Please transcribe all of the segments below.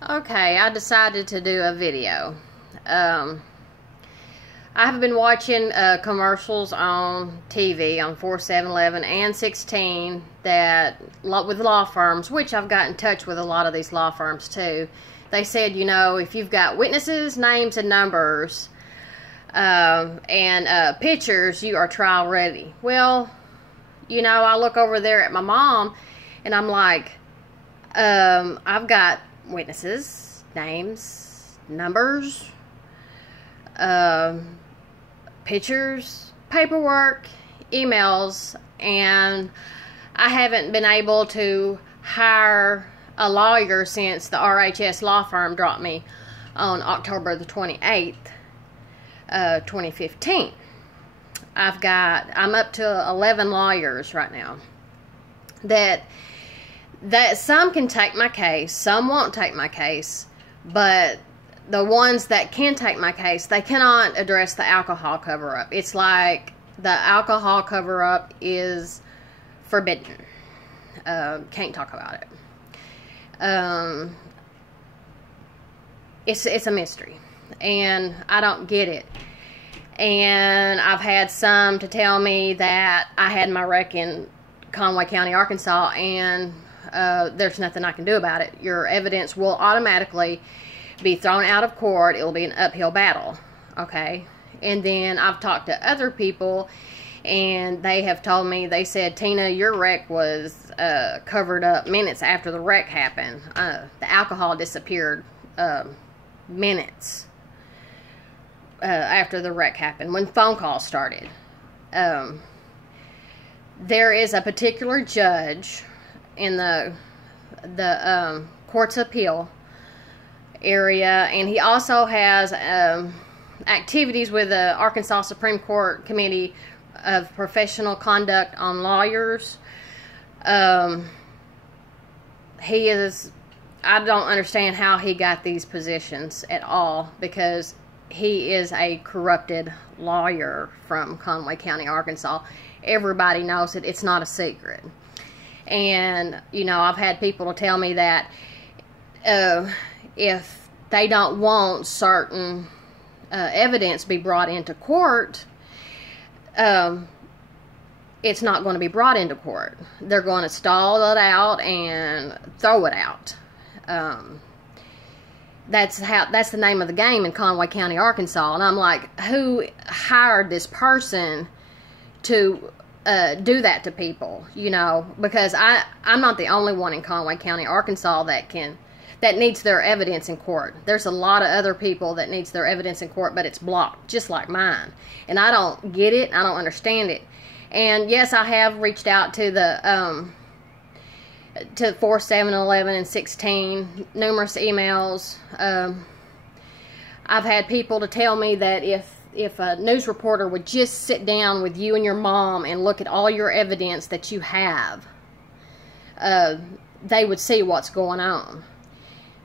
Okay, I decided to do a video. I have been watching commercials on TV on 4, 7, 11, and 16 that with law firms, which I've got in touch with a lot of these law firms too. They said, you know, if you've got witnesses, names, and numbers, and pictures, you are trial ready. Well, you know, I look over there at my mom, and I'm like, I've got witnesses, names, numbers, pictures, paperwork, emails, and I haven't been able to hire a lawyer since the RHS law firm dropped me on October the 28th, 2015. I'm up to 11 lawyers right now that some can take my case, some won't take my case, but the ones that can take my case, they cannot address the alcohol cover-up. It's like the alcohol cover-up is forbidden. Can't talk about it. It's a mystery, and I don't get it. And I've had some to tell me that I had my wreck in Conway County, Arkansas, and there's nothing I can do about it. Your evidence will automatically be thrown out of court. It'll be an uphill battle, okay? And then I've talked to other people, and they have told me, they said, Tina, your wreck was covered up minutes after the wreck happened. The alcohol disappeared minutes after the wreck happened, when phone calls started. There is a particular judge in the Courts of Appeal area, and he also has activities with the Arkansas Supreme Court Committee of Professional Conduct on Lawyers. I don't understand how he got these positions at all, because he is a corrupted lawyer from Conway County, Arkansas. Everybody knows it. It's not a secret. And, you know, I've had people tell me that if they don't want certain evidence be brought into court, it's not going to be brought into court. They're going to stall it out and throw it out. That's the name of the game in Conway County, Arkansas. And I'm like, who hired this person to do that to people? You know, because I'm not the only one in Conway County, Arkansas that needs their evidence in court. There's a lot of other people that needs their evidence in court, but it's blocked, just like mine. And I don't get it. I don't understand it. And yes, I have reached out to the to 4, 7, 11, and 16, numerous emails. I've had people to tell me that if a news reporter would just sit down with you and your mom and look at all your evidence that you have, they would see what's going on.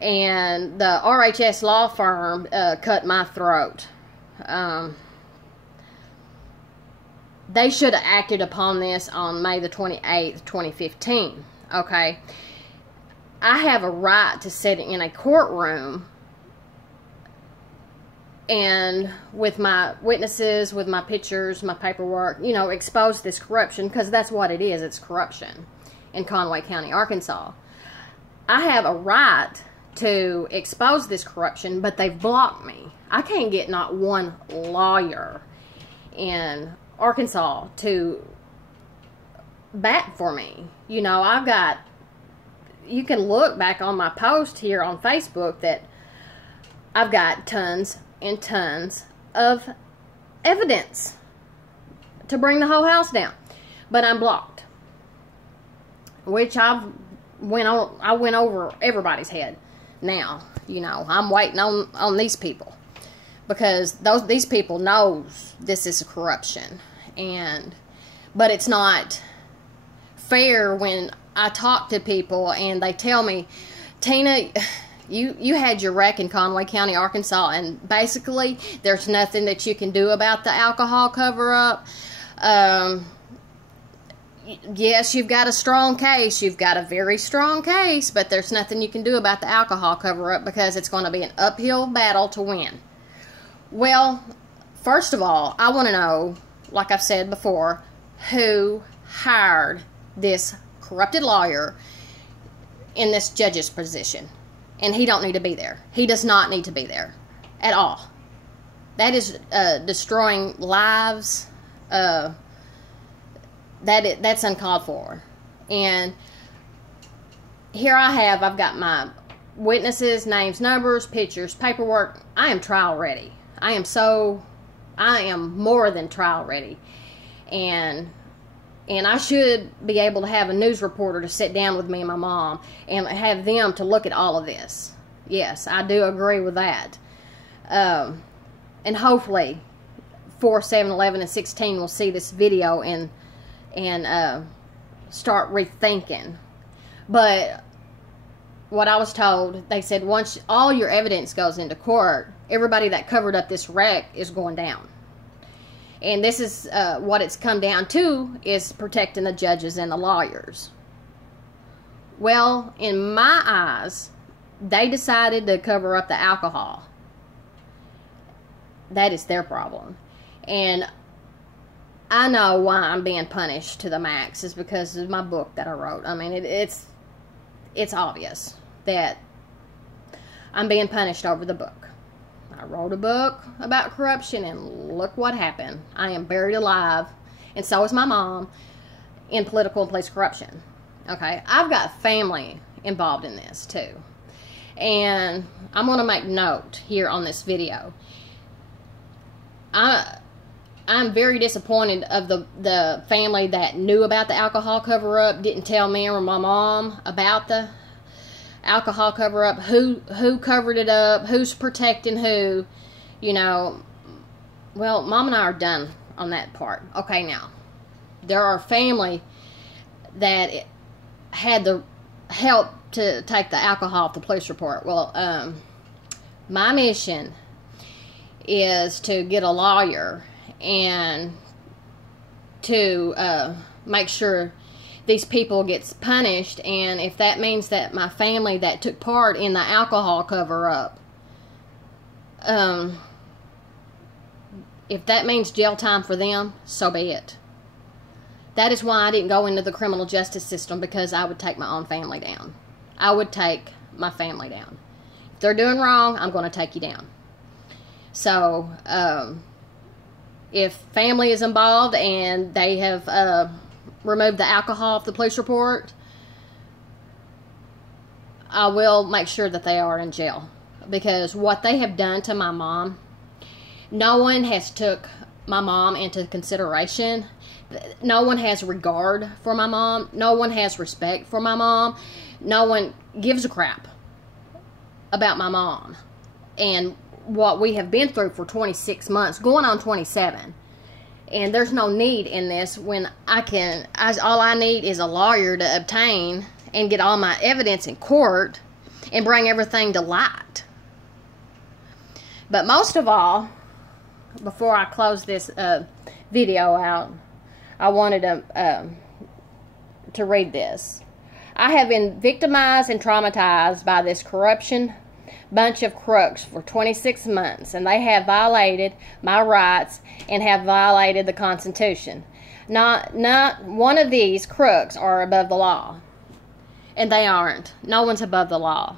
And the RHS law firm cut my throat. They should have acted upon this on May the 28th, 2015. Okay? I have a right to sit in a courtroom and with my witnesses, with my pictures, my paperwork, you know, expose this corruption, because that's what it is. It's corruption in Conway County, Arkansas. I have a right to expose this corruption, but they've blocked me. I can't get not one lawyer in Arkansas to bat for me. You know, you can look back on my post here on Facebook that I've got tons and tons of evidence to bring the whole house down, but I'm blocked, which I went over everybody's head. Now, you know, I'm waiting on these people, because these people knows this is a corruption, but it's not fair when I talk to people and they tell me, Tina, you had your wreck in Conway County, Arkansas, and basically there's nothing that you can do about the alcohol cover-up. yes, you've got a strong case. You've got a very strong case, but there's nothing you can do about the alcohol cover-up because it's going to be an uphill battle to win. Well, first of all, I want to know, like I've said before, who hired this corrupted lawyer in this judge's position. And he don't need to be there. He does not need to be there at all. That is destroying lives. That's uncalled for. And here I've got my witnesses, names, numbers, pictures, paperwork. I am trial ready. I am more than trial ready. And I should be able to have a news reporter to sit down with me and my mom and have them to look at all of this. Yes, I do agree with that. And hopefully 4, 7, 11, and 16 will see this video and start rethinking. But what I was told, they said once all your evidence goes into court, everybody that covered up this wreck is going down. And this is what it's come down to, is protecting the judges and the lawyers. Well, in my eyes, they decided to cover up the alcohol. That is their problem. And I know why I'm being punished to the max is because of my book that I wrote. I mean, it's obvious that I'm being punished over the book. I wrote a book about corruption, and look what happened. I am buried alive, and so is my mom, in political and police corruption. Okay, I've got family involved in this too. And I'm going to make note here on this video. I'm very disappointed of the family that knew about the alcohol cover-up, didn't tell me or my mom about the alcohol cover-up, who covered it up, who's protecting who, you know. Well, Mom and I are done on that part. Okay, now, there are family that had the help to take the alcohol off the police report. Well, my mission is to get a lawyer and to make sure these people gets punished, and if that means that my family that took part in the alcohol cover-up, if that means jail time for them, so be it. That is why I didn't go into the criminal justice system, because I would take my own family down. I would take my family down. If they're doing wrong, I'm going to take you down. So, if family is involved and they have removed the alcohol off the police report, I will make sure that they are in jail. Because what they have done to my mom, no one has took my mom into consideration. No one has regard for my mom. No one has respect for my mom. No one gives a crap about my mom and what we have been through for 26 months, going on 27. And there's no need in this when all I need is a lawyer to obtain and get all my evidence in court and bring everything to light. But most of all, before I close this video out, I wanted to read this. I have been victimized and traumatized by this corruption bunch of crooks for 26 months, and they have violated my rights and have violated the Constitution. Not one of these crooks are above the law, and they aren't. No one's above the law.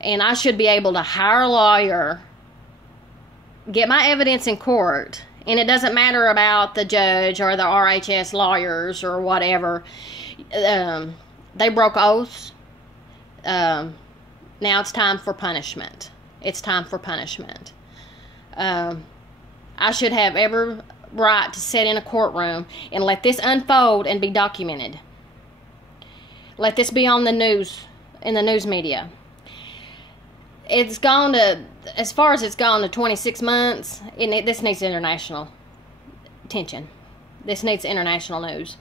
And I should be able to hire a lawyer, get my evidence in court, and it doesn't matter about the judge or the RHS lawyers or whatever. They broke oaths. Now it's time for punishment. It's time for punishment. I should have every right to sit in a courtroom and let this unfold and be documented. Let this be on the news, in the news media. It's gone to, as far as it's gone to 26 months, this needs international attention. This needs international news.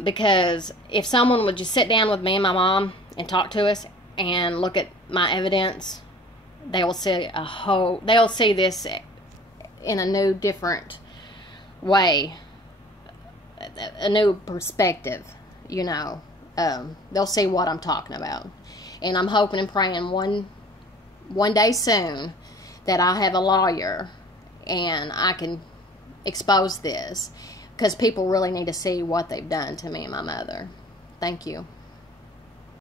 Because if someone would just sit down with me and my mom and talk to us and look at my evidence, they will see this in a new, different way. a new perspective, you know. They'll see what I'm talking about. And I'm hoping and praying one day soon that I have a lawyer and I can expose this, because people really need to see what they've done to me and my mother. Thank you.